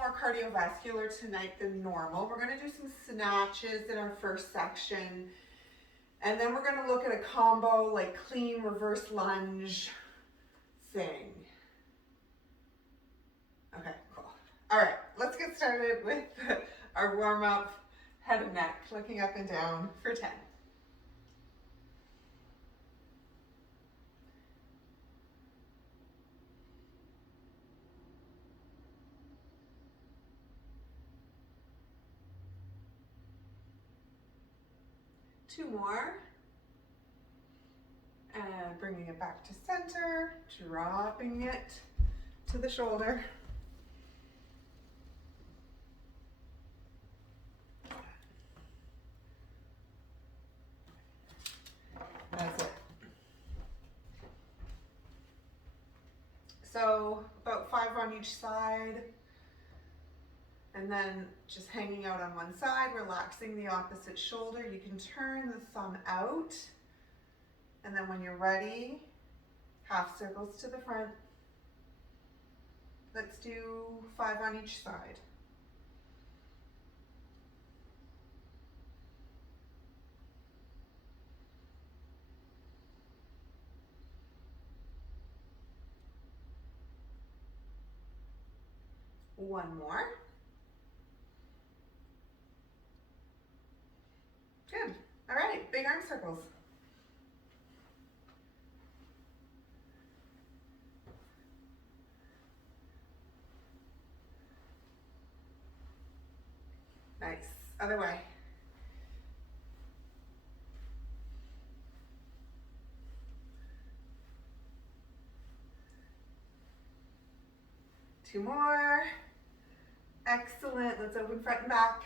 more cardiovascular tonight than normal. We're gonna do some snatches in our first section. And then we're gonna look at a combo like clean reverse lunge thing. Okay, cool. All right, let's get started with our warm up, head and neck, looking up and down for 10. Two more. And bringing it back to center, dropping it to the shoulder. That's it. So about 5 on each side. And then just hanging out on one side, relaxing the opposite shoulder. You can turn the thumb out. And then when you're ready, half circles to the front. Let's do 5 on each side. One more. Good. All right, big arm circles. Nice. Other way. Two more. Excellent. Let's open front and back.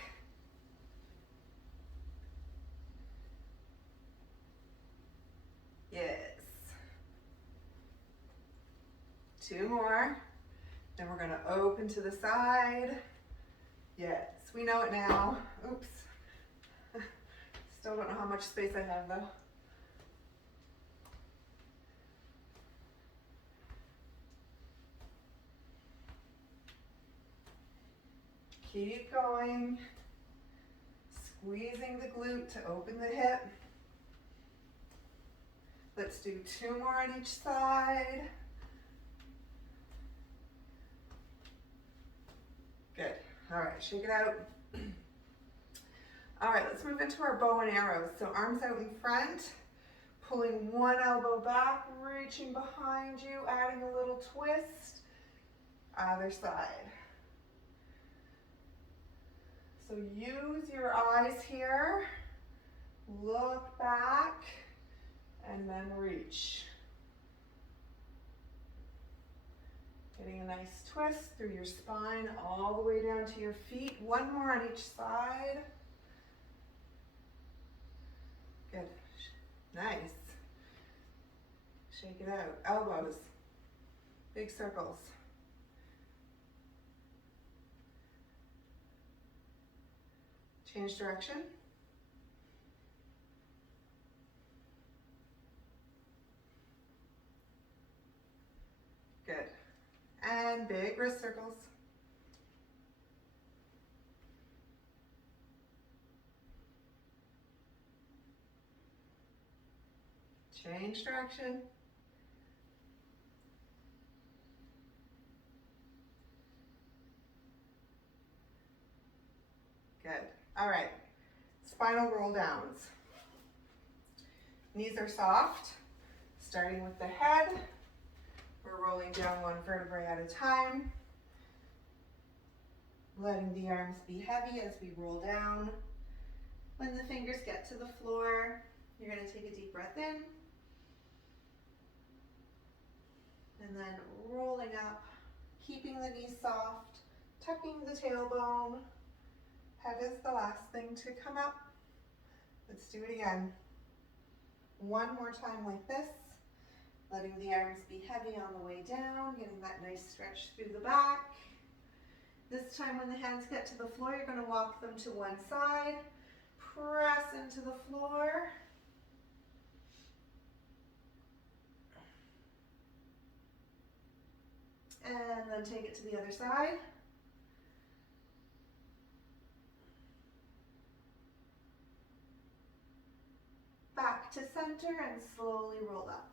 Yes. Two more. Then we're going to open to the side. Yes, we know it now. Oops. Still don't know how much space I have though. Keep going. Squeezing the glute to open the hip. Let's do 2 more on each side. Good. All right, shake it out. All right, let's move into our bow and arrows. So arms out in front, pulling one elbow back, reaching behind you, adding a little twist. Other side. So use your eyes here. Look back and then reach. Getting a nice twist through your spine all the way down to your feet. One more on each side. Good. Nice. Shake it out. Elbows. Big circles. Change direction. Good. And big wrist circles. Change direction. Good. All right. Spinal roll downs. Knees are soft, starting with the head. We're rolling down one vertebrae at a time. Letting the arms be heavy as we roll down. When the fingers get to the floor, you're going to take a deep breath in. And then rolling up, keeping the knees soft, tucking the tailbone. Head is the last thing to come up. Let's do it again. One more time like this. Letting the arms be heavy on the way down, getting that nice stretch through the back. This time when the hands get to the floor, you're going to walk them to one side, press into the floor. And then take it to the other side. to center and slowly roll up.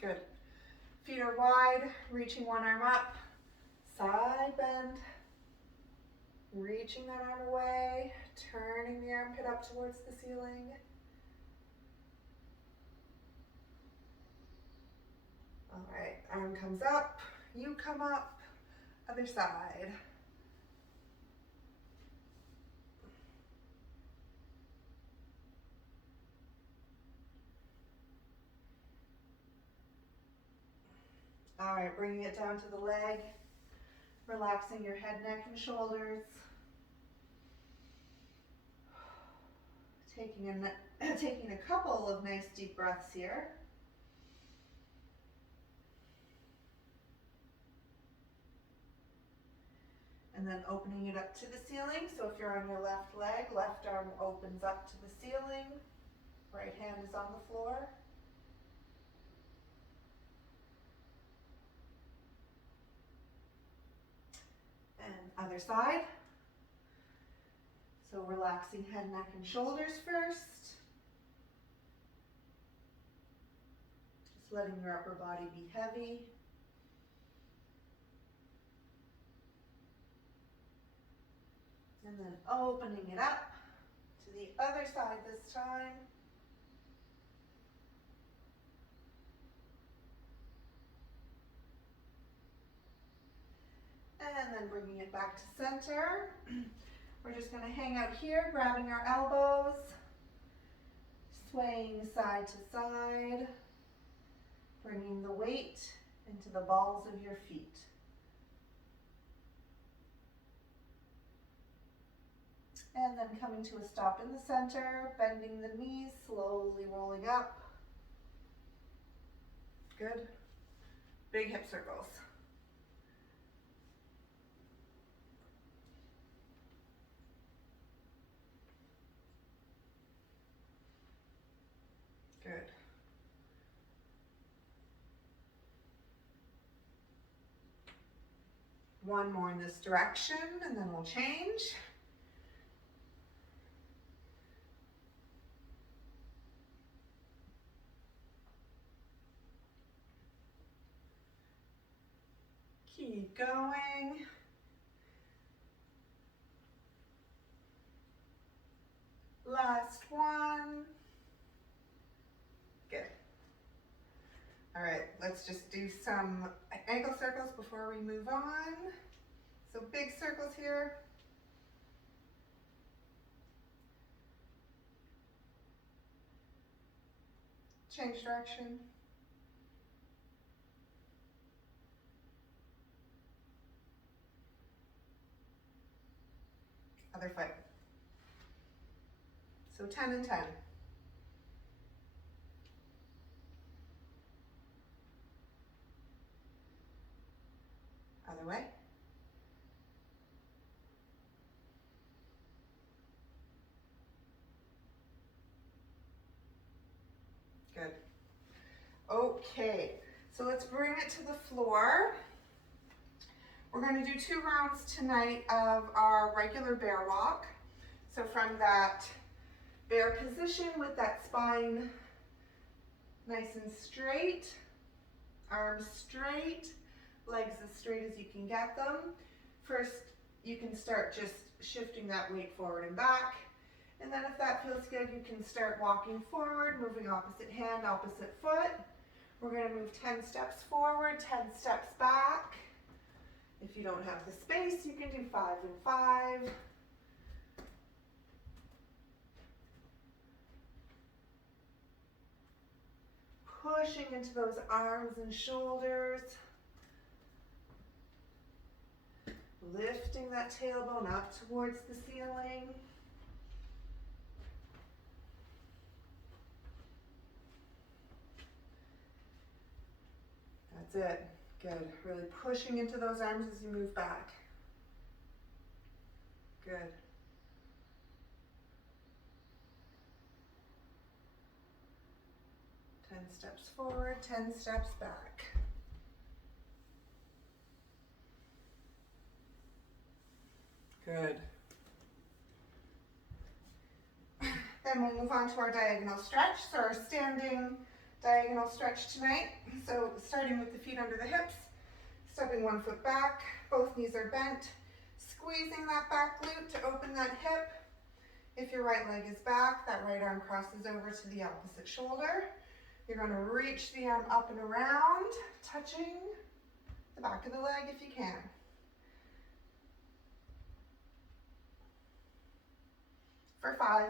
Good. Feet are wide, reaching one arm up, side bend, reaching that arm away, turning the armpit up towards the ceiling. All right, arm comes up, you come up, other side. All right, bringing it down to the leg, relaxing your head, neck, and shoulders. Taking a couple of nice deep breaths here. And then opening it up to the ceiling. So if you're on your left leg, left arm opens up to the ceiling, right hand is on the floor. And other side. So relaxing head, neck, and shoulders first. Just letting your upper body be heavy. And then opening it up to the other side this time. And then bringing it back to center. We're just going to hang out here, grabbing our elbows, swaying side to side, bringing the weight into the balls of your feet. And then coming to a stop in the center, bending the knees, slowly rolling up. Good. Big hip circles. Good. One more in this direction, and then we'll change. Keep going. Last one. Good. All right, let's just do some ankle circles before we move on. So big circles here. Change direction. Other foot. So 10 and 10. Other way. Good. Okay, so let's bring it to the floor. We're going to do 2 rounds tonight of our regular bear walk. So from that bear position with that spine nice and straight, arms straight, legs as straight as you can get them. First, you can start just shifting that weight forward and back. And then if that feels good, you can start walking forward, moving opposite hand, opposite foot. We're going to move 10 steps forward, 10 steps back. If you don't have the space, you can do 5 and 5. Pushing into those arms and shoulders. Lifting that tailbone up towards the ceiling. That's it. Good. Really pushing into those arms as you move back. Good. Ten steps forward, 10 steps back. Good. Then we'll move on to our diagonal stretch. So our standing diagonal stretch tonight. So starting with the feet under the hips, stepping one foot back, both knees are bent, squeezing that back glute to open that hip. If your right leg is back, that right arm crosses over to the opposite shoulder. You're going to reach the arm up and around, touching the back of the leg if you can. For 5.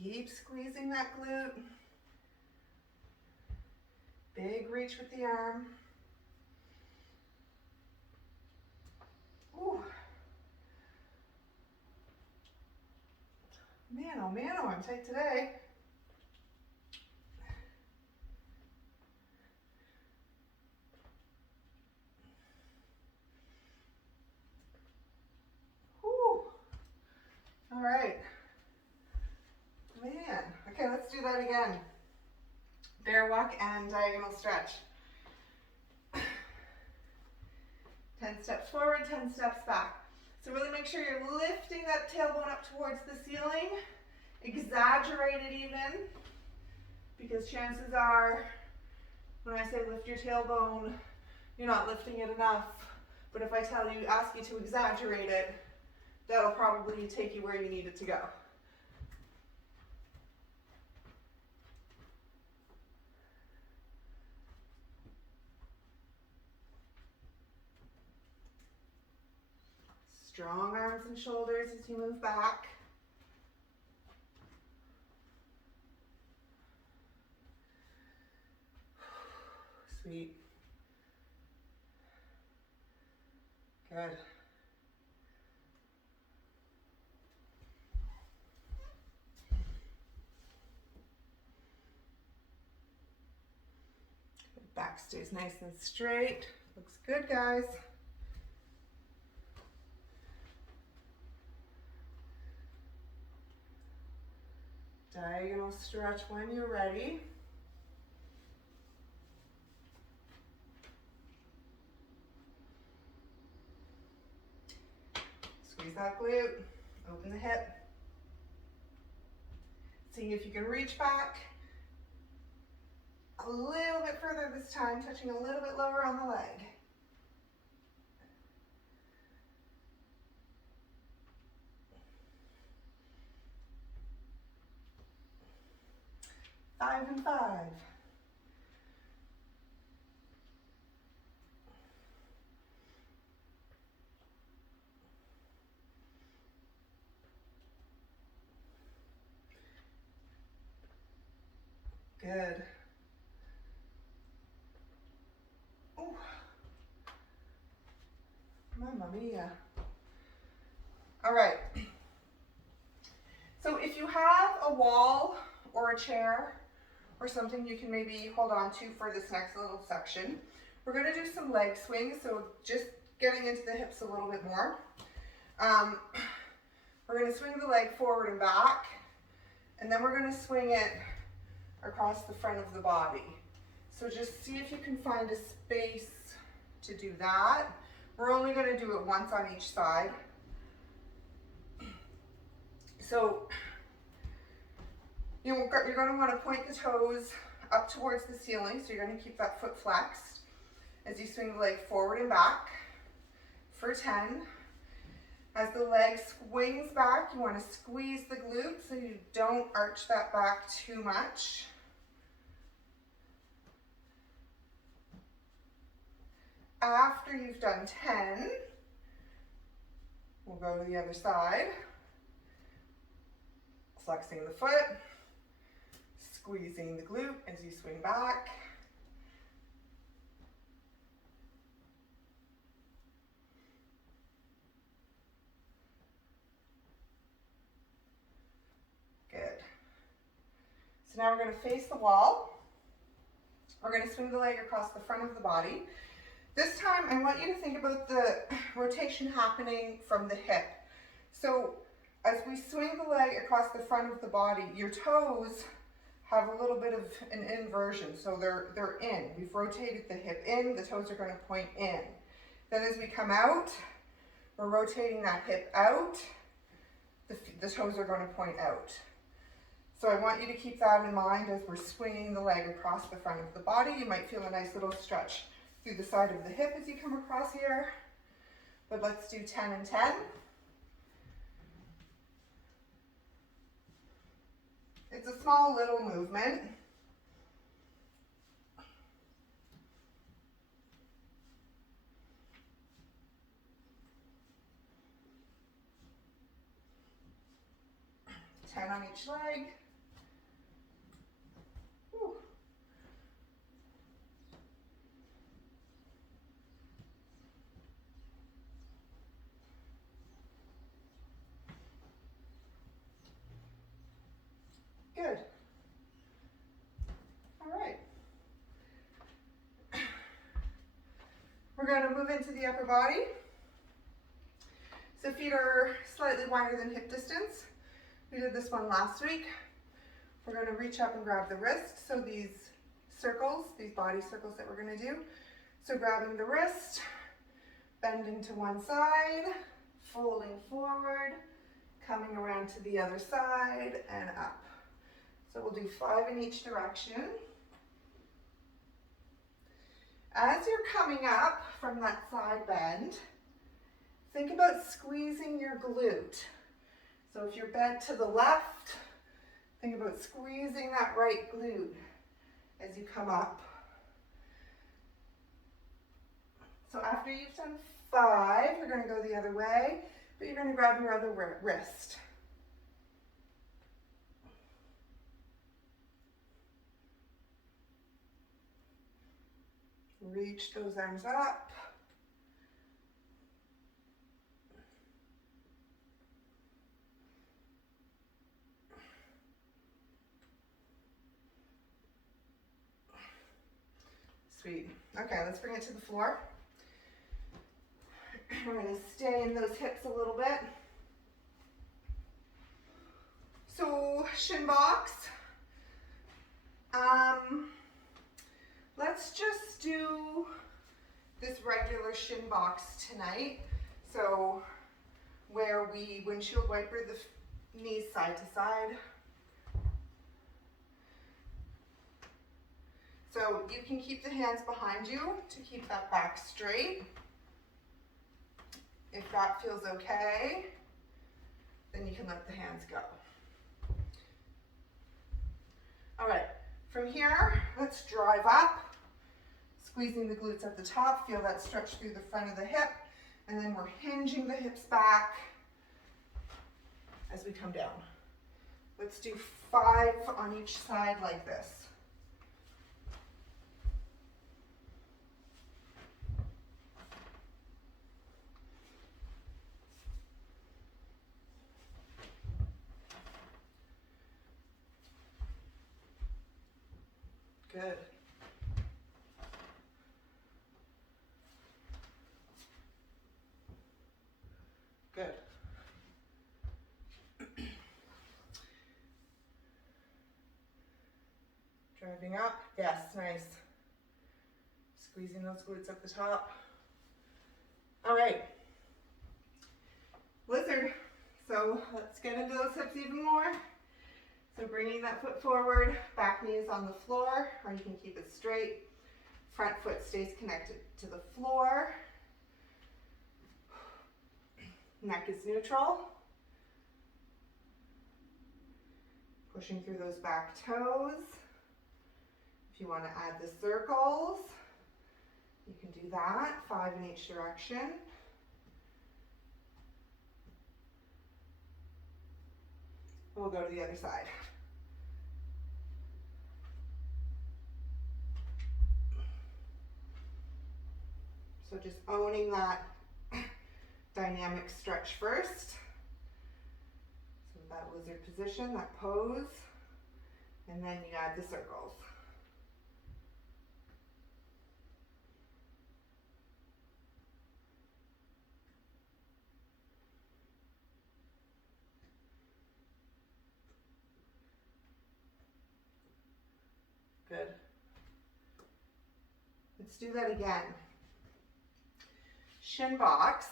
Keep squeezing that glute. Big reach with the arm. Ooh. Man, oh, I'm tight today. Whew. All right. Man, okay, let's do that again. Bear walk and diagonal stretch. 10 steps forward, 10 steps back. So really make sure you're lifting that tailbone up towards the ceiling. Exaggerate it even, because chances are, when I say lift your tailbone, you're not lifting it enough. But if I ask you to exaggerate it, that'll probably take you where you need it to go. Strong arms and shoulders as you move back. Sweet. Good. Back stays nice and straight. Looks good, guys. Diagonal stretch when you're ready. Squeeze that glute, open the hip. See if you can reach back a little bit further this time, touching a little bit lower on the leg. Five and 5. Good. Ooh. Mamma mia. All right. So if you have a wall or a chair or something you can maybe hold on to for this next little section, we're going to do some leg swings, so just getting into the hips a little bit more. We're going to swing the leg forward and back, and then we're going to swing it across the front of the body. So just see if you can find a space to do that. We're only going to do it once on each side. So you're going to want to point the toes up towards the ceiling, so you're going to keep that foot flexed as you swing the leg forward and back for 10. As the leg swings back, you want to squeeze the glute so you don't arch that back too much. After you've done 10, we'll go to the other side. Flexing the foot, squeezing the glute as you swing back. Good. So now we're going to face the wall. We're going to swing the leg across the front of the body. This time I want you to think about the rotation happening from the hip. So as we swing the leg across the front of the body, your toes have a little bit of an inversion. So they're in. We've rotated the hip in, the toes are going to point in. Then as we come out, we're rotating that hip out, the toes are going to point out. So I want you to keep that in mind as we're swinging the leg across the front of the body. You might feel a nice little stretch through the side of the hip as you come across here. But let's do 10 and 10. It's a small little movement. Ten on each leg. Whew. Good. All right. We're going to move into the upper body. So feet are slightly wider than hip distance. We did this one last week. We're going to reach up and grab the wrist. So these circles, these body circles that we're going to do. So grabbing the wrist, bending to one side, folding forward, coming around to the other side and up. So we'll do 5 in each direction. As you're coming up from that side bend, think about squeezing your glute. So if you're bent to the left, think about squeezing that right glute as you come up. So after you've done 5, you're going to go the other way, but you're going to grab your other wrist. Reach those arms up. Sweet. Okay, let's bring it to the floor. We're going to stay in those hips a little bit. So, shin box. Let's just do this regular shin box tonight. So, where we windshield wiper the knees side to side. So you can keep the hands behind you to keep that back straight. If that feels okay, then you can let the hands go. All right, from here, let's drive up, squeezing the glutes at the top, feel that stretch through the front of the hip, and then we're hinging the hips back as we come down. Let's do 5 on each side like this. Good. Good. Driving up. Yes, nice. Squeezing those glutes at the top. All right. Lizard. So let's get into those hips even more. So bringing that foot forward, back knee is on the floor, or you can keep it straight. Front foot stays connected to the floor. Neck is neutral. Pushing through those back toes. If you want to add the circles, you can do that, 5 in each direction. We'll go to the other side. So just owning that dynamic stretch first. So that lizard position, that pose, and then you add the circles. Let's do that again. Shin box.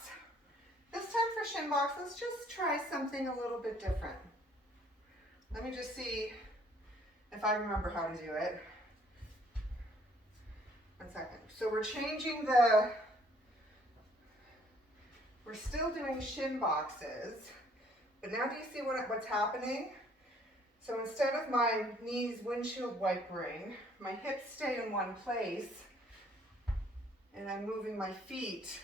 This time for shin box, let's just try something a little bit different. Let me just see if I remember how to do it. 1 second. So we're changing we're still doing shin boxes, but now do you see what's happening? So instead of my knees windshield wipering, my hips stay in one place, and I'm moving my feet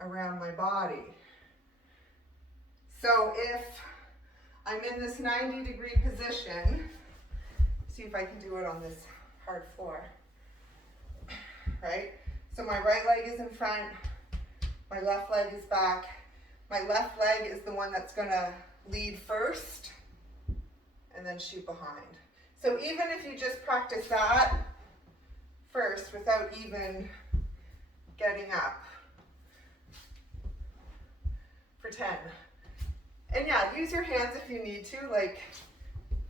around my body. So if I'm in this 90-degree position, see if I can do it on this hard floor, right? So my right leg is in front, my left leg is back. My left leg is the one that's gonna lead first and then shoot behind. So even if you just practice that first without even getting up for 10. And yeah, use your hands if you need to, like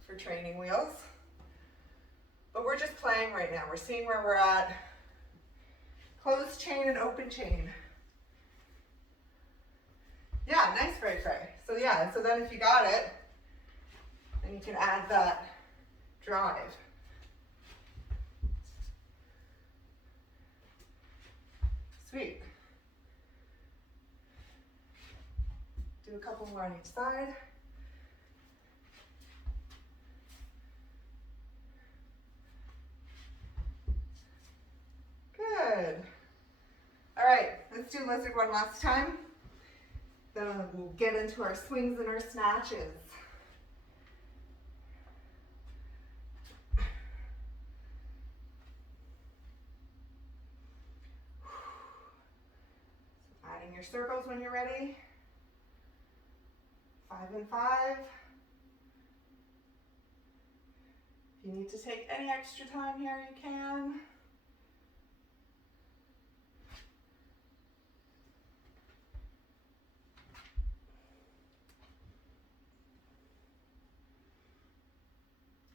for training wheels. But we're just playing right now. We're seeing where we're at. Closed chain and open chain. Yeah, nice, Fray Fray. So yeah, so then if you got it, then you can add that drive. Sweet. Do a couple more on each side. Good. All right, let's do lizard one last time. Then we'll get into our swings and our snatches. So adding your circles when you're ready. 5 and 5. If you need to take any extra time here, you can.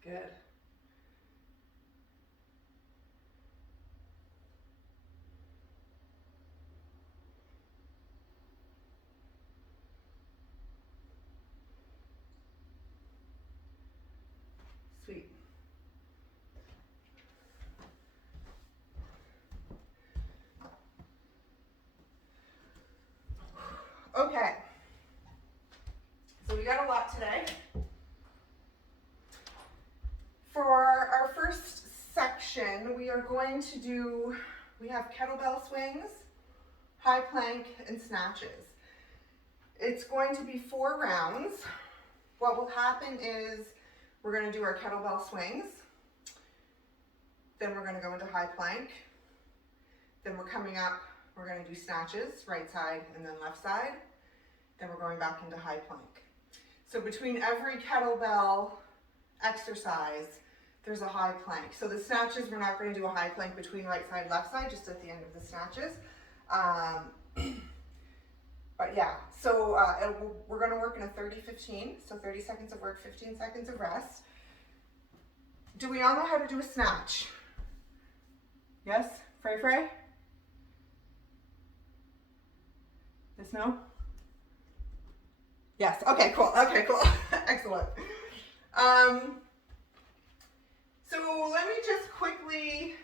Good. Sweet. Okay. So we got a lot today. For our first section, we are going to do, we have kettlebell swings, high plank, and snatches. It's going to be 4 rounds. What will happen is we're going to do our kettlebell swings, then we're going to go into high plank, then we're coming up, we're going to do snatches, right side and then left side, then we're going back into high plank. So between every kettlebell exercise, there's a high plank. So the snatches, we're not going to do a high plank between right side, left side, just at the end of the snatches. But yeah, so we're going to work in a 30-15, so 30 seconds of work, 15 seconds of rest. Do we all know how to do a snatch? Yes? Fray Fray? Yes, no? Yes, okay, cool, excellent. So let me just quickly,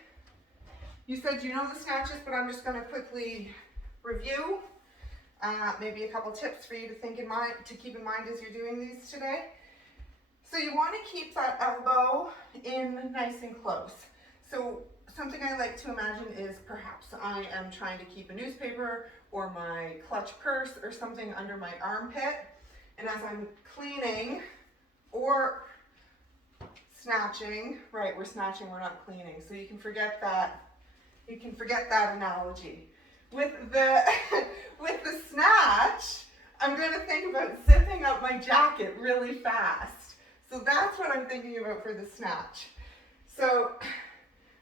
you said you know the snatches, but I'm just going to quickly review. Maybe a couple tips for you to keep in mind as you're doing these today. So you want to keep that elbow in nice and close. So something I like to imagine is perhaps I am trying to keep a newspaper or my clutch purse or something under my armpit, and as I'm cleaning or snatching, right, we're snatching, we're not cleaning, so you can forget that analogy. With the snatch, I'm going to think about zipping up my jacket really fast. So that's what I'm thinking about for the snatch. So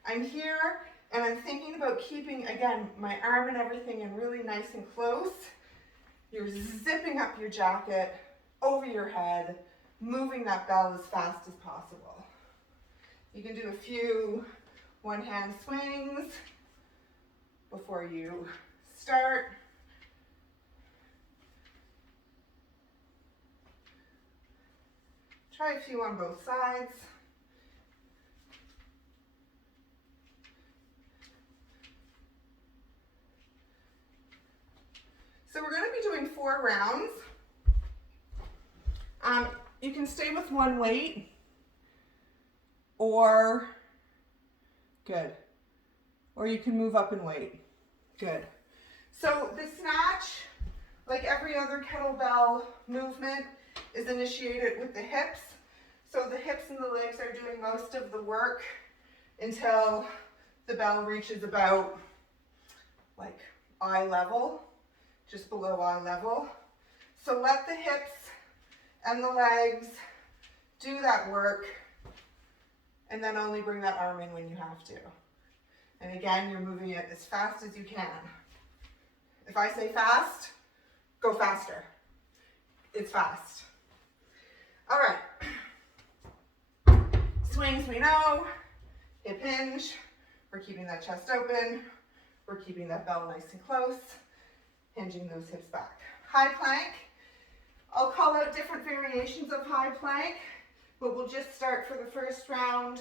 I'm here and I'm thinking about keeping, again, my arm and everything in really nice and close. You're zipping up your jacket over your head, moving that bell as fast as possible. You can do a few one-hand swings. before you start. Try a few on both sides. So we're going to be doing 4 rounds. You can stay with one weight, or good, or you can move up in weight. Good. So the snatch, like every other kettlebell movement, is initiated with the hips. So the hips and the legs are doing most of the work until the bell reaches about like eye level, just below eye level. So let the hips and the legs do that work, and then only bring that arm in when you have to. And again, you're moving it as fast as you can. If I say fast, go faster. It's fast. All right. Swings we know. Hip hinge. We're keeping that chest open. We're keeping that bell nice and close. Hinging those hips back. High plank. I'll call out different variations of high plank, but we'll just start for the first round.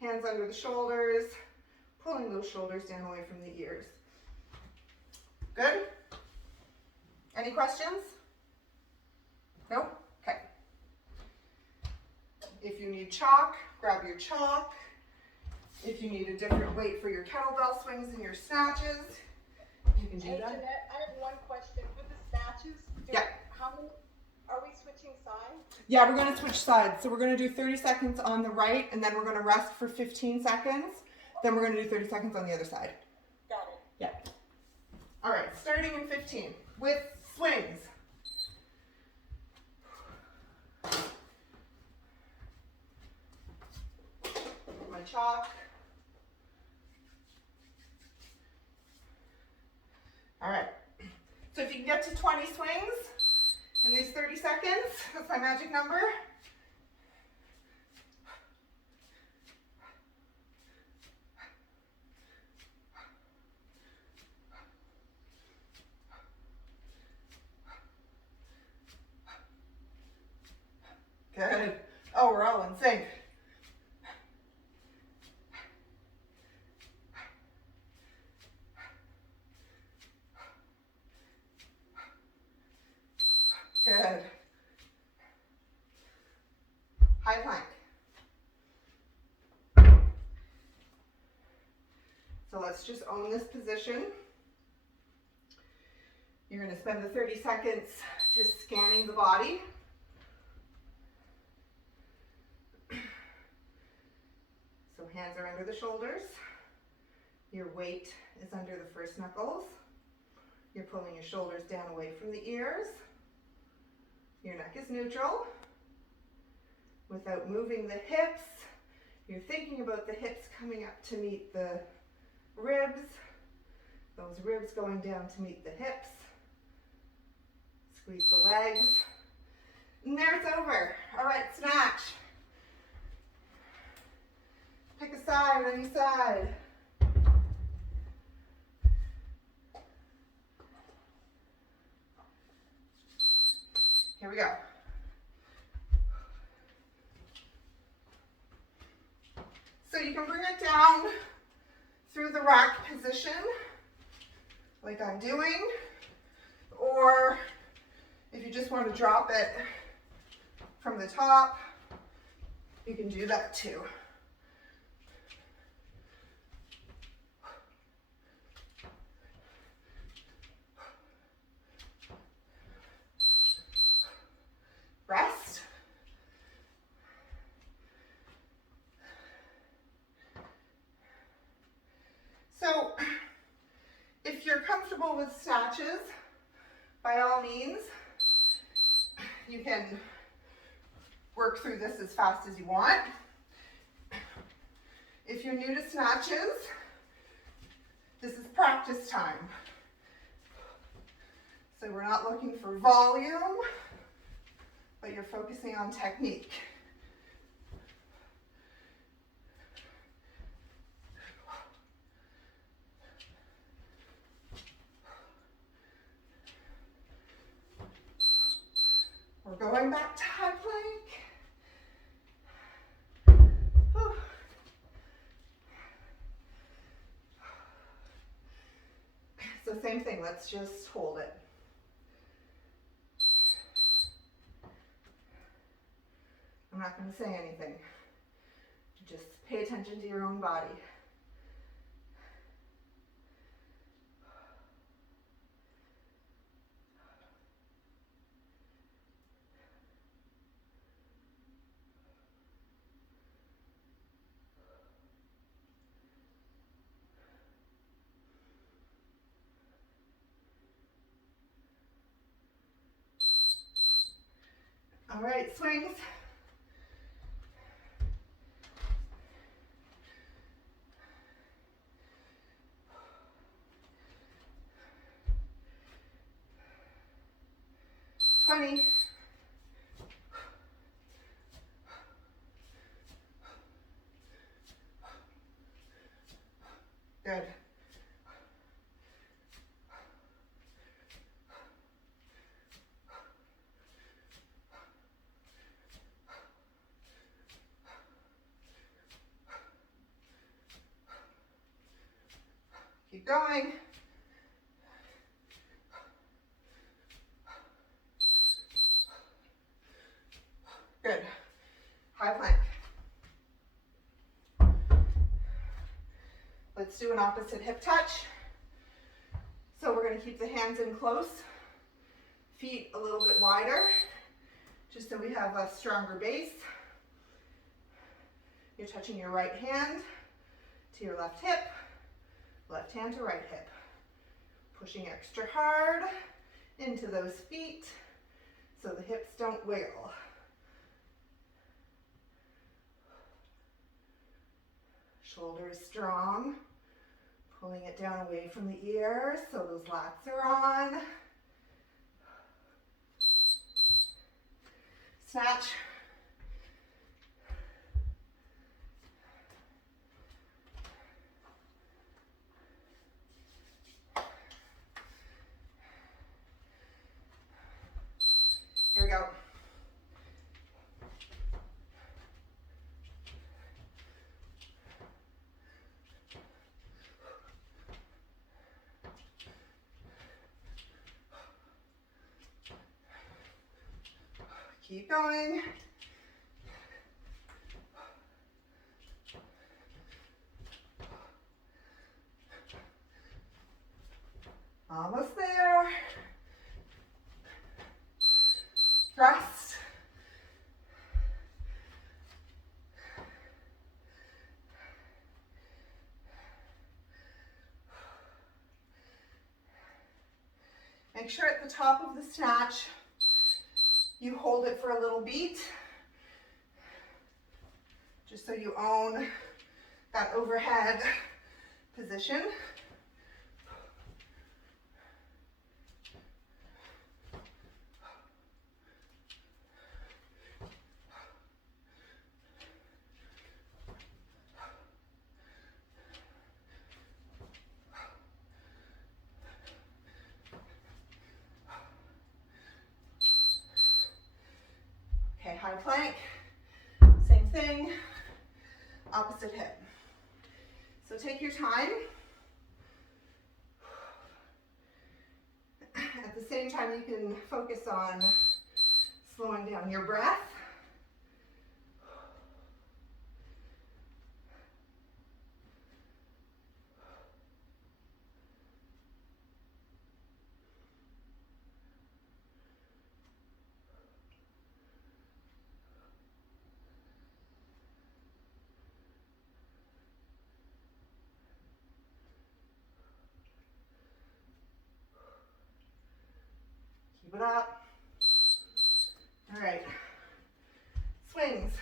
Hands under the shoulders, pulling those shoulders down away from the ears. Good? Any questions? No? Okay. If you need chalk, grab your chalk. If you need a different weight for your kettlebell swings and your snatches, you can do that. Jeanette, I have one question. With the snatches, are we switching sides? Yeah, we're going to switch sides. So we're going to do 30 seconds on the right, and then we're going to rest for 15 seconds. Then we're going to do 30 seconds on the other side. Got it. Yeah. All right, starting in 15 with swings. My chalk. All right. So if you can get to 20 swings in these 30 seconds, that's my magic number. Good. Oh, we're all in sync. Good. High plank. So let's just own this position. You're going to spend the 30 seconds just scanning the body. So hands are under the shoulders. Your weight is under the first knuckles. You're pulling your shoulders down away from the ears. Your neck is neutral. Without moving the hips, you're thinking about the hips coming up to meet the ribs. Those ribs going down to meet the hips. Squeeze the legs. And there it's over. All right, snatch. Pick a side, any side. Here we go. So you can bring it down through the rack position, like I'm doing, or if you just want to drop it from the top, you can do that too. Rest. So if you're comfortable with snatches, by all means, you can work through this as fast as you want. If you're new to snatches, this is practice time. So we're not looking for volume, but you're focusing on technique. We're going back to high plank. Whew. So same thing, let's just hold it. I'm not going to say anything. Just pay attention to your own body. All right, swings. Good. Keep going. Good. High plank. Let's do an opposite hip touch. So we're going to keep the hands in close, feet a little bit wider, just so we have a stronger base. You're touching your right hand to your left hip, left hand to right hip. Pushing extra hard into those feet so the hips don't wiggle. Shoulders strong, pulling it down away from the ears so those lats are on. Snatch. Here we go. Keep going. Almost there. Rest. Make sure at the top of the snatch, you hold it for a little beat, just so you own that overhead position. Okay, high plank, same thing, opposite hip. So take your time. At the same time, you can focus on slowing down your breath. Keep it up. All right, swings.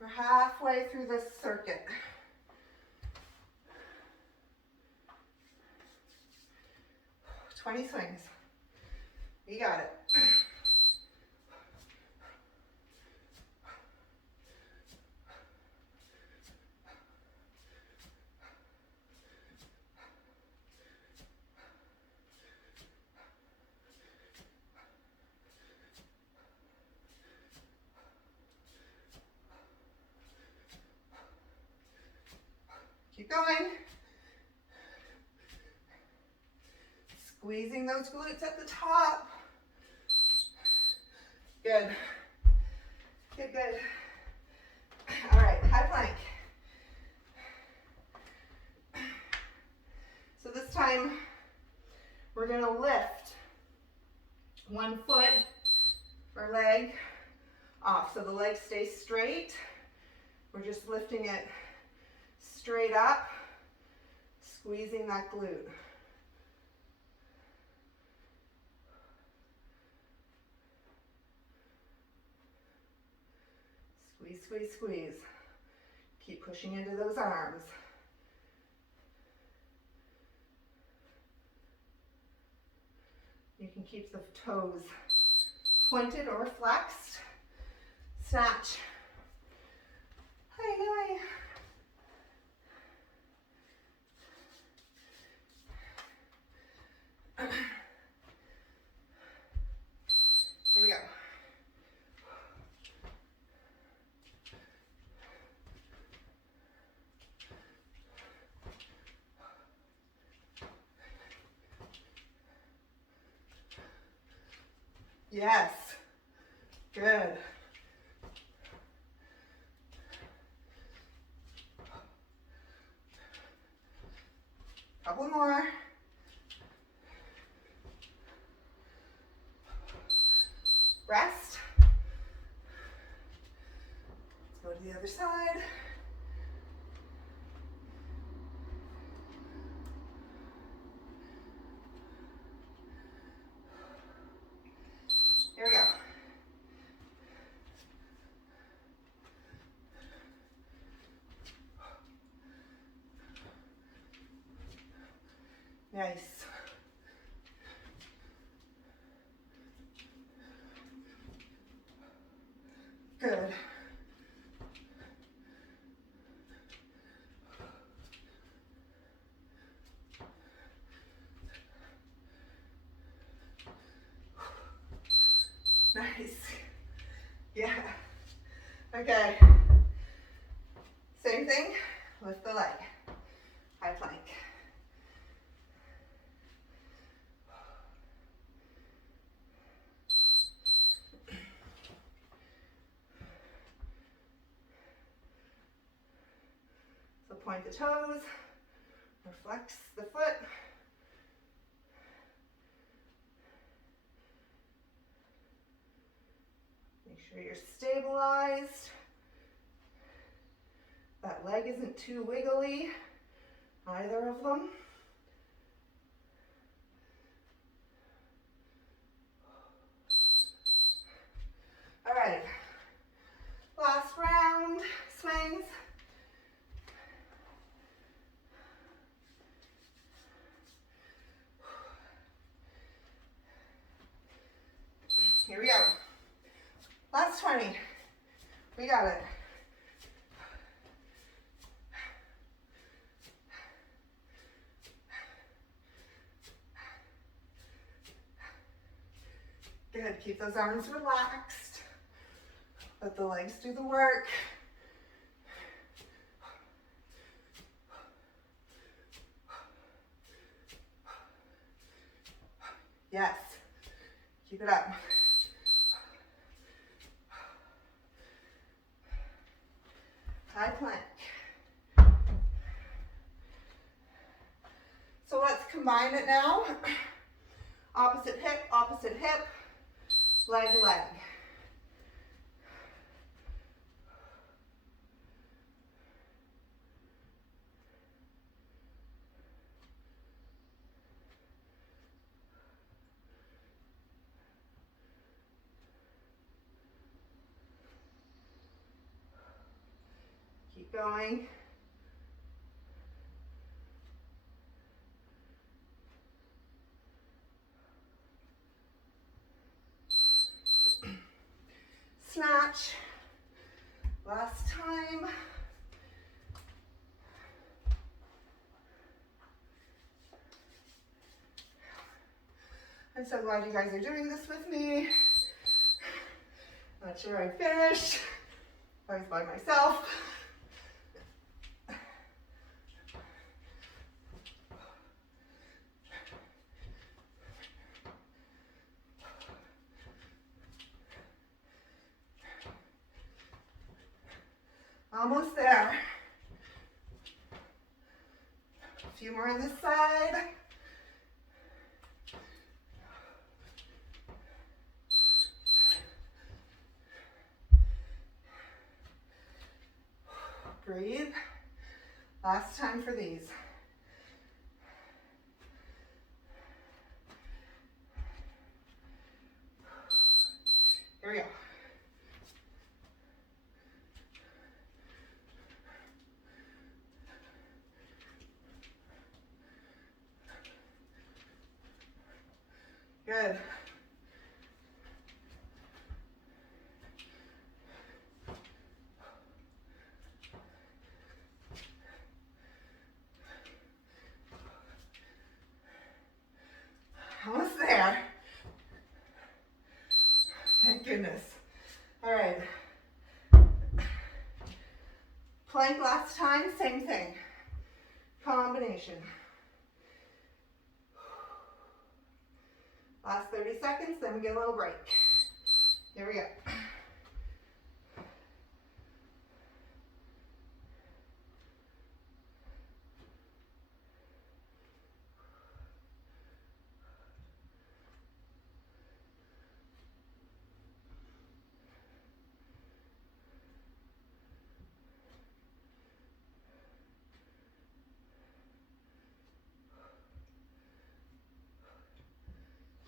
We're halfway through this circuit. "20 swings. You got it. going. Squeezing those glutes at the top. Good. Good, good. All right, high plank. So this time, we're gonna lift one foot or leg off. So the leg stays straight. We're just lifting it straight up, squeezing that glute. Squeeze, squeeze, squeeze. Keep pushing into those arms. You can keep the toes pointed or flexed. Snatch. Hi, hi. Here we go. Yes. Good. Couple more. Rest. Let's go to the other side. Here we go. Nice. Good. Nice. Yeah. Okay. Same thing. Lift the leg. High plank. So point the toes, or flex the foot. Make sure you're stabilized. That leg isn't too wiggly, either of them. All right, last round, swings. Here we go. Last 20. We got it. Good, keep those arms relaxed. Let the legs do the work. Yes, keep it up. High plank. So let's combine it now. Opposite hip, leg, leg. Keep going. Snatch. Last time. I'm so glad you guys are doing this with me. Not sure I finished. I was by myself. Almost there. A few more on this side. Breathe. Last time for these. Here we go. Good. Almost there. Thank goodness. All right. Plank last time, same thing. Combination. Last 30 seconds, then we get a little break. Here we go.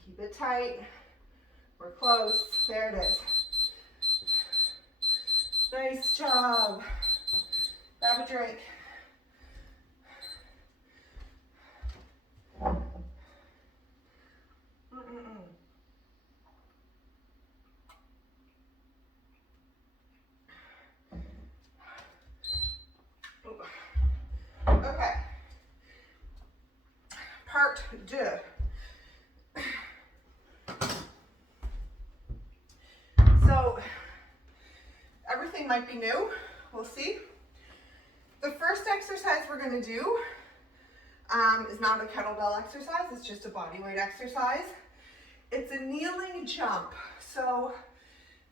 Keep it tight. We're close. There it is. Nice job. Grab a drink. Okay. Part deux. So, everything might be new. We'll see. The first exercise we're going to do is not a kettlebell exercise. It's just a body weight exercise. It's a kneeling jump. So,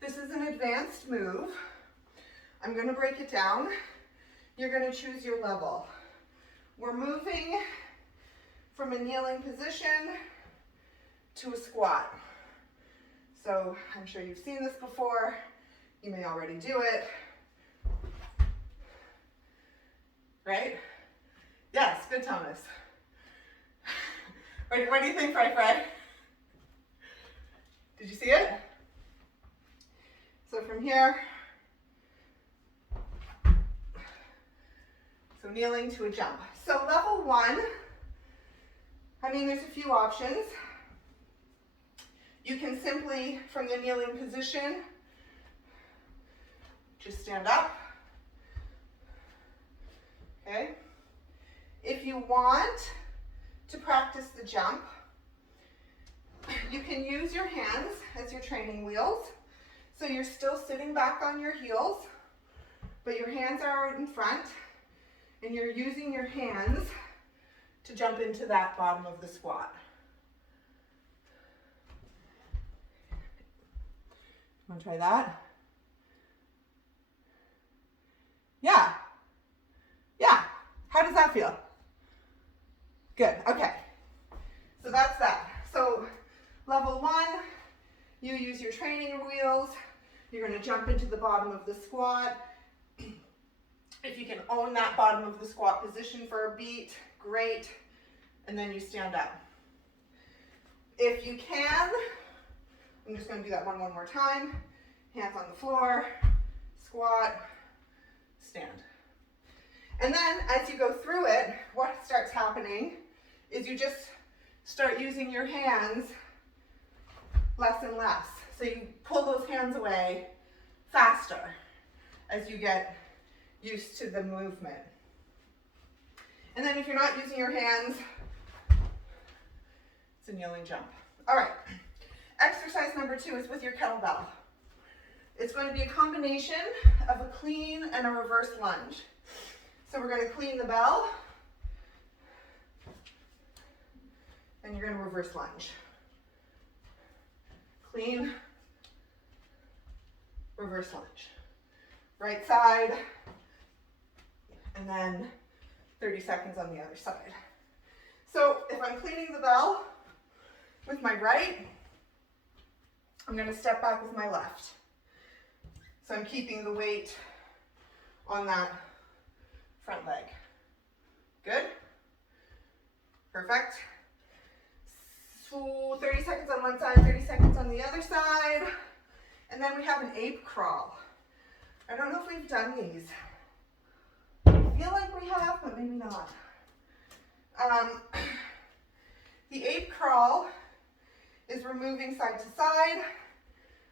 this is an advanced move. I'm going to break it down. You're going to choose your level. We're moving from a kneeling position to a squat. So I'm sure you've seen this before. You may already do it. Right? Yes, good, Thomas. What do you think, Fry? Did you see it? So from here, so kneeling to a jump. So level one, there's a few options. You can simply, from the kneeling position, just stand up. Okay? If you want to practice the jump, you can use your hands as your training wheels. So you're still sitting back on your heels, but your hands are out in front, and you're using your hands to jump into that bottom of the squat. Want to try that? Yeah. How does that feel? Good. Okay. So that's that. So level one, you use your training wheels. You're going to jump into the bottom of the squat. If you can own that bottom of the squat position for a beat, great. And then you stand up. If you can, I'm just going to do that one more time. Hands on the floor, squat, stand. And then as you go through it, what starts happening is you just start using your hands less and less. So you pull those hands away faster as you get used to the movement. And then if you're not using your hands, it's a kneeling jump. All right, exercise number 2 is with your kettlebell. It's going to be a combination of a clean and a reverse lunge. So we're going to clean the bell, and you're going to reverse lunge. Clean, reverse lunge. Right side, and then 30 seconds on the other side. So if I'm cleaning the bell with my right, I'm going to step back with my left. So I'm keeping the weight on that front leg. Good? Perfect. So 30 seconds on one side, 30 seconds on the other side. And then we have an ape crawl. I don't know if we've done these. I feel like we have, but maybe not. The ape crawl is we're moving side to side.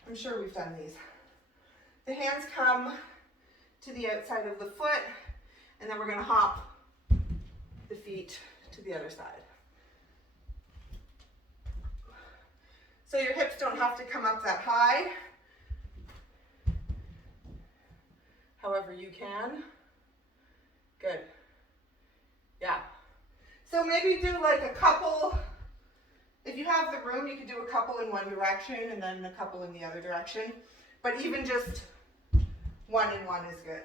I'm sure we've done these. The hands come to the outside of the foot, and then we're going to hop the feet to the other side. So your hips don't have to come up that high. However you can. Good. Yeah. So maybe do like a couple. If you have the room, you could do a couple in one direction and then a couple in the other direction. But even just one in one is good.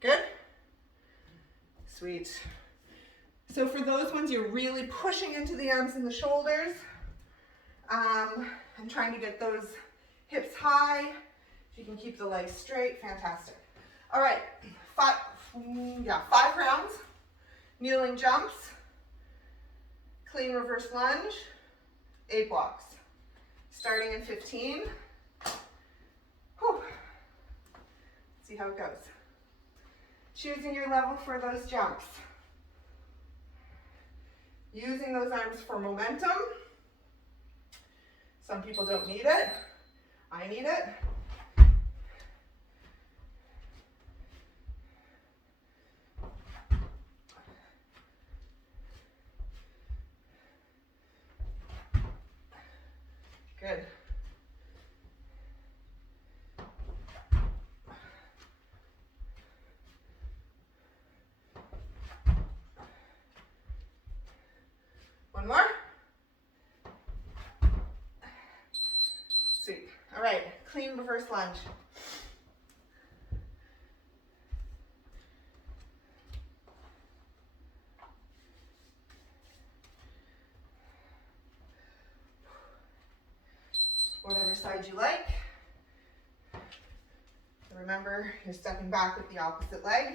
Good? Sweet. So for those ones, you're really pushing into the arms and the shoulders. And trying to get those hips high. If you can keep the legs straight, fantastic. All right, 5 rounds. Kneeling jumps, clean reverse lunge, ape walks. Starting in 15. Whew. See how it goes. Choosing your level for those jumps. Using those arms for momentum. Some people don't need it. I need it. Good. One more. Sweet. All right, clean reverse lunge. Whatever side you like. Remember, you're stepping back with the opposite leg.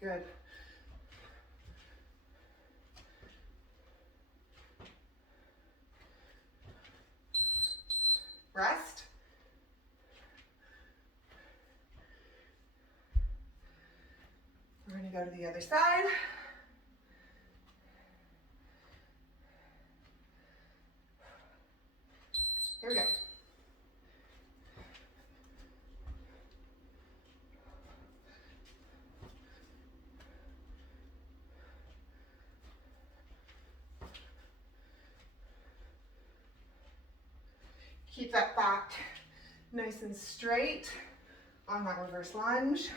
Good. Rest. We're going to go to the other side. Here we go. Keep that back nice and straight on that reverse lunge.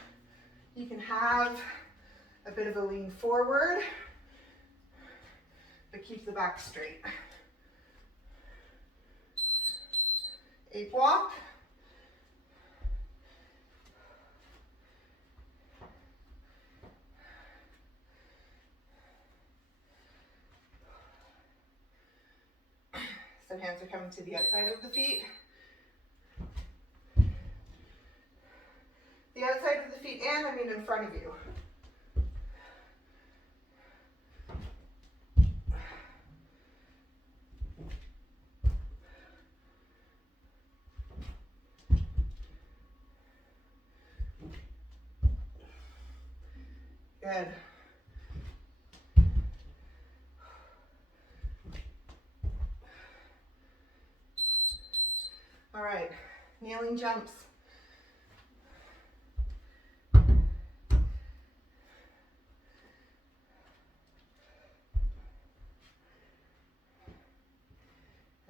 You can have a bit of a lean forward, but keep the back straight. Ape walk. So hands are coming to the outside of the feet. The outside of the feet, and I mean in front of you. Good. All right, kneeling jumps. A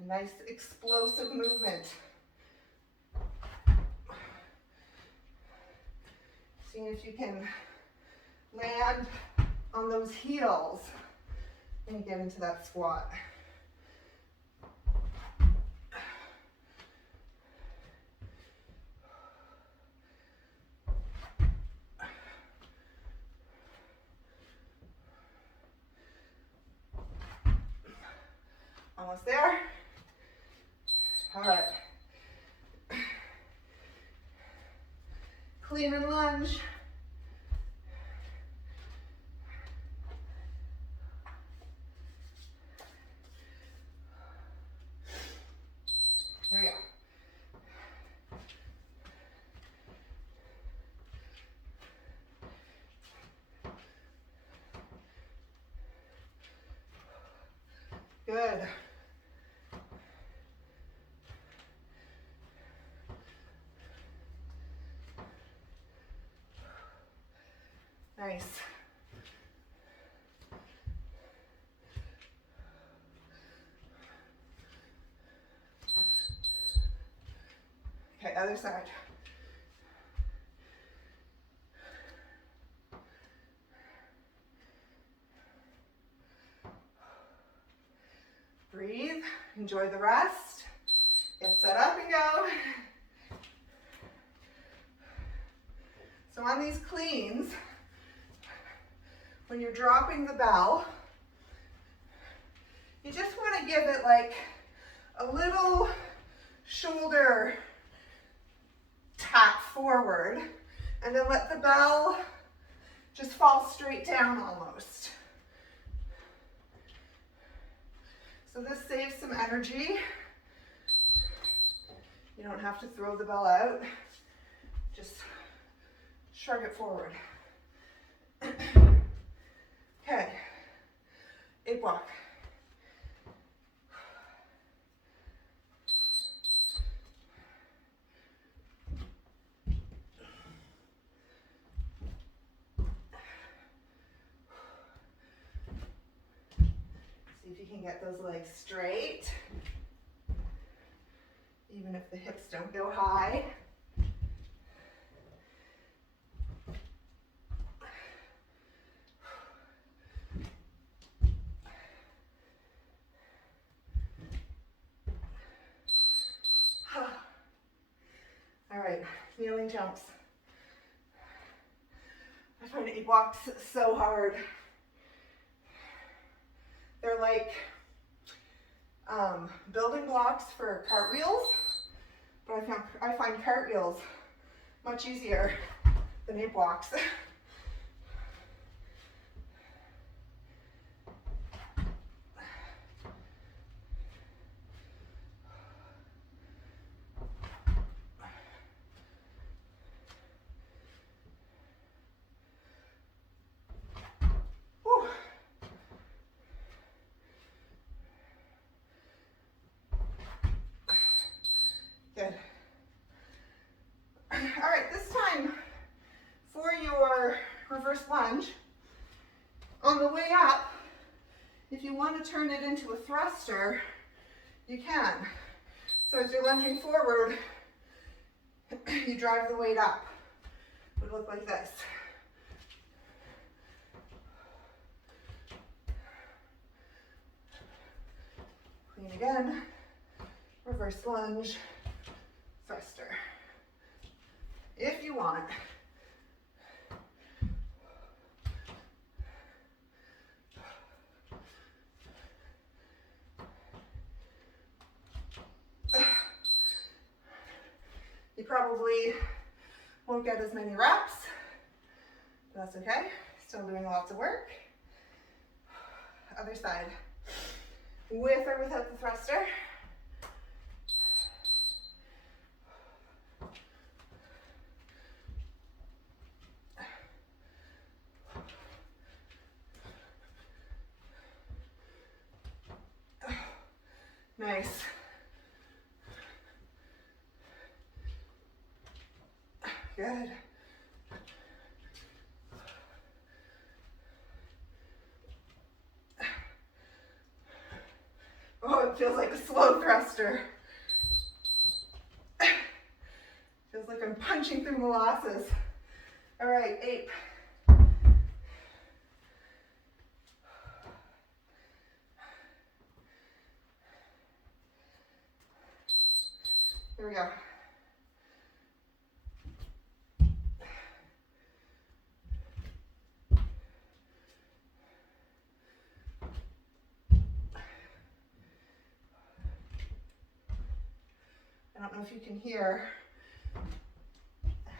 nice explosive movement. See if you can land on those heels and get into that squat. Almost there. All right. Clean and lunge. Here we go. Good. Nice. Okay, other side. Breathe, enjoy the rest. Get set up and go. So on these cleans, when you're dropping the bell, you just want to give it like a little shoulder tap forward, and then let the bell just fall straight down almost. So this saves some energy. You don't have to throw the bell out. Just shrug it forward. Okay, 8 block. See if you can get those legs straight, even if the hips don't go high. All right, kneeling jumps. I find 8 blocks so hard. They're like building blocks for cartwheels, but I find cartwheels much easier than 8 blocks. Good. All right, this time for your reverse lunge, on the way up, if you want to turn it into a thruster, you can. So as you're lunging forward, you drive the weight up. It would look like this. Clean again, reverse lunge, thruster, if you want. You probably won't get as many reps, but that's okay. Still doing lots of work. Other side, with or without the thruster. Nice. Good. Oh, it feels like a slow thruster. Feels like I'm punching through molasses. All right, ape. Here we go. I don't know if you can hear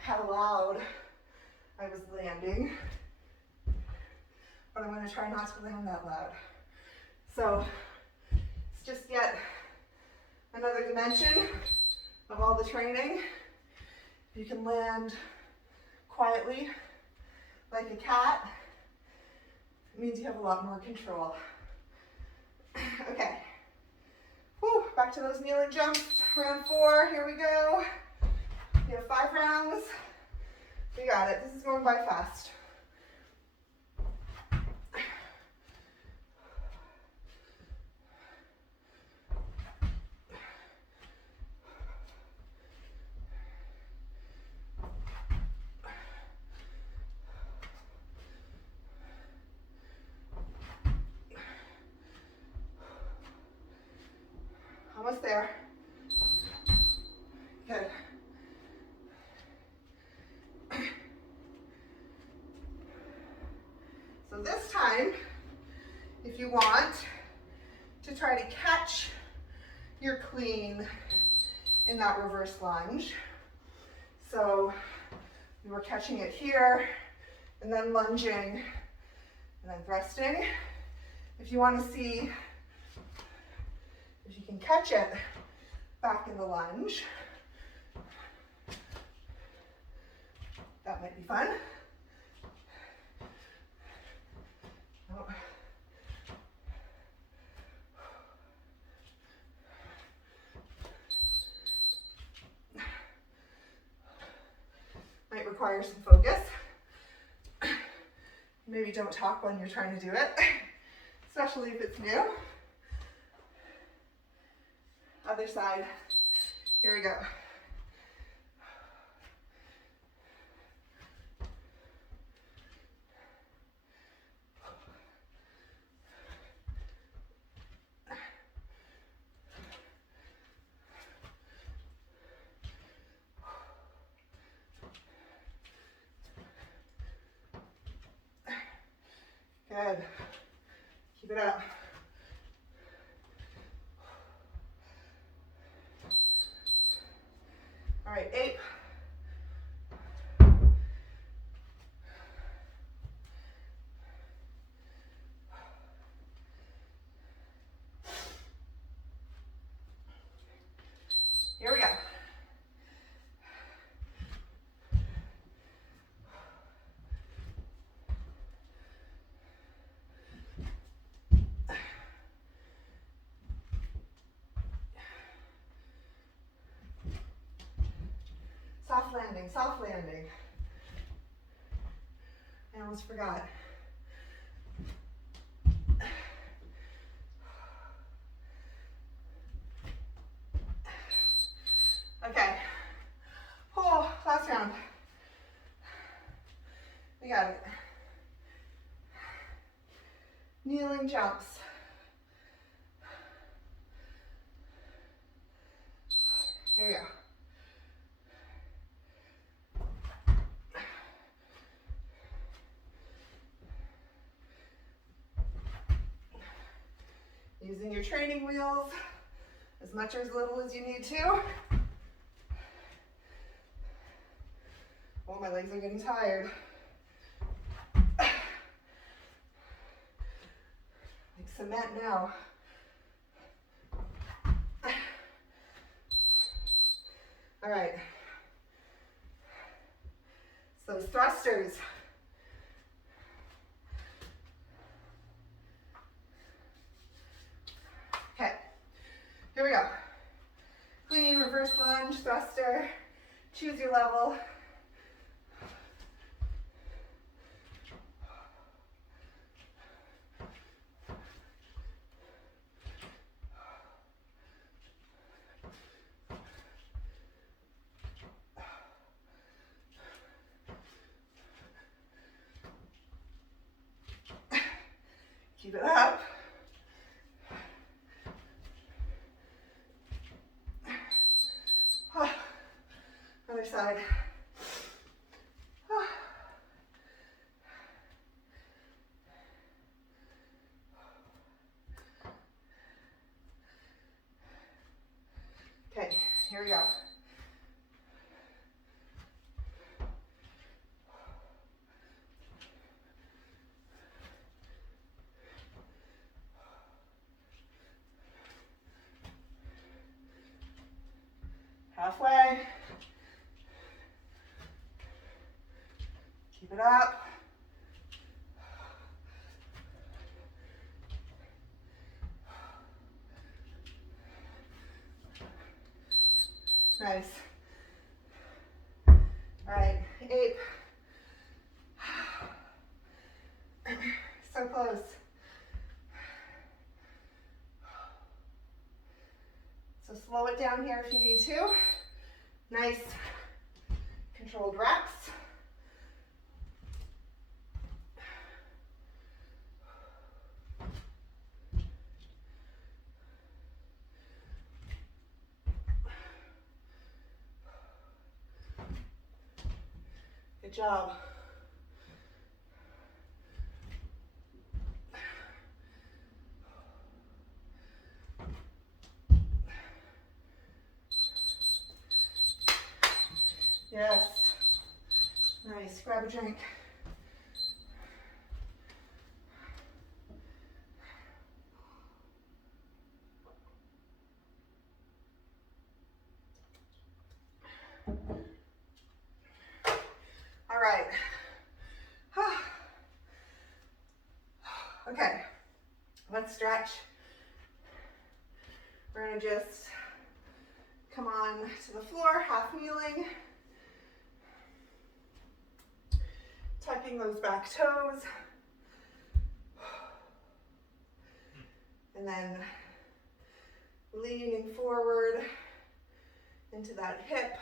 how loud I was landing, but I'm going to try not to land that loud. So it's just yet another dimension of all the training. You can land quietly like a cat. It means you have a lot more control. Okay. Whew, back to those kneeling jumps. Round 4, here we go. We have 5 rounds. We got it. This is going by fast. Almost there. Good. So this time, if you want to try to catch your clean in that reverse lunge. So we were catching it here and then lunging and then thrusting. If you want to see if you can catch it back in the lunge, that might be fun. Oh. Might require some focus. Maybe don't talk when you're trying to do it, especially if it's new. Other side. Here we go. Good. Keep it up. All right, ape. Here we go. Soft landing, soft landing. I almost forgot. Okay. Oh, last round. We got it. Kneeling jumps. Here we go. Using your training wheels as much or as little as you need to. Oh, my legs are getting tired. Like cement now. All right. So thrusters. Okay, here we go. Clean, reverse lunge, thruster. Choose your level. Keep it up. Other side. Okay, here we go. Halfway. Keep it up. Nice. All right, 8. So close. So slow it down here if you need to. Nice controlled reps. Good job. Yes. Nice. Grab a drink. All right. Okay. Let's stretch. We're going to just come on to the floor, half kneeling. Tucking those back toes. And then leaning forward into that hip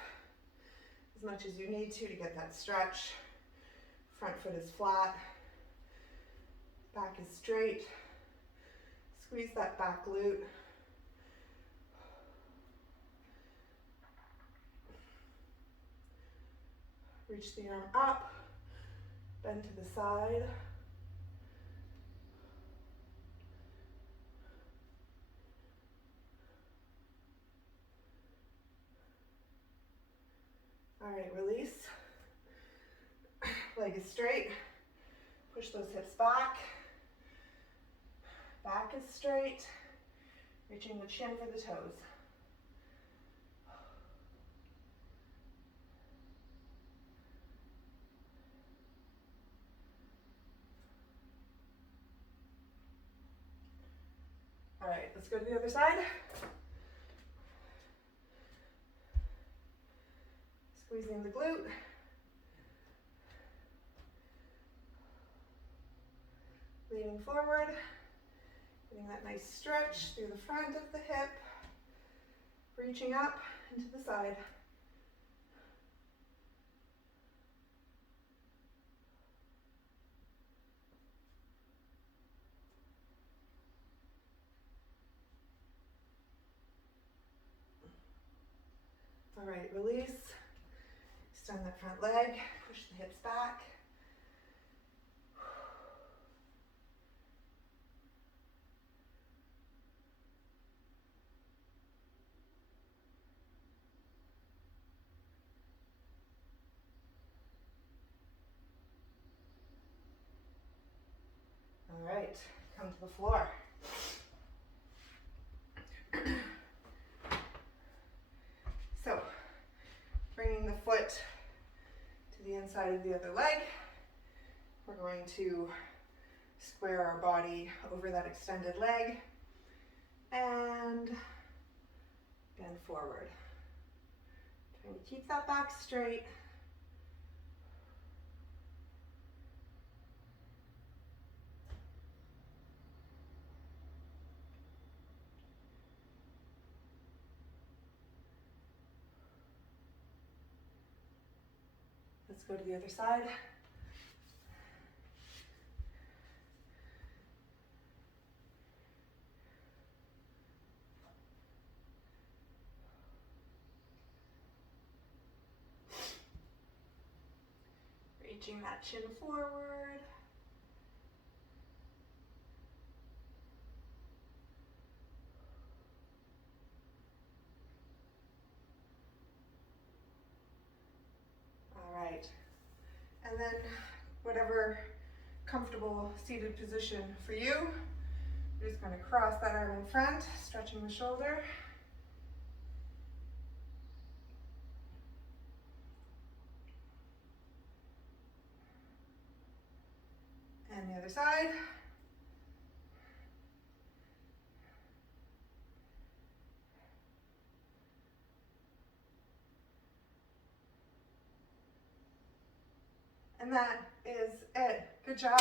as much as you need to get that stretch. Front foot is flat. Back is straight. Squeeze that back glute. Reach the arm up. Bend to the side. All right, release. Leg is straight. Push those hips back. Back is straight. Reaching the chin for the toes. All right, let's go to the other side. Squeezing the glute. Leaning forward. Getting that nice stretch through the front of the hip. Reaching up into the side. All right, release. Extend that front leg. Push the hips back. All right, come to the floor. So, bringing the foot to the inside of the other leg, we're going to square our body over that extended leg and bend forward. Trying to keep that back straight. Let's go to the other side. Reaching that chin forward. All right. And then whatever comfortable seated position for you, you're just going to cross that arm in front, stretching the shoulder. And the other side. And that is it. Good job.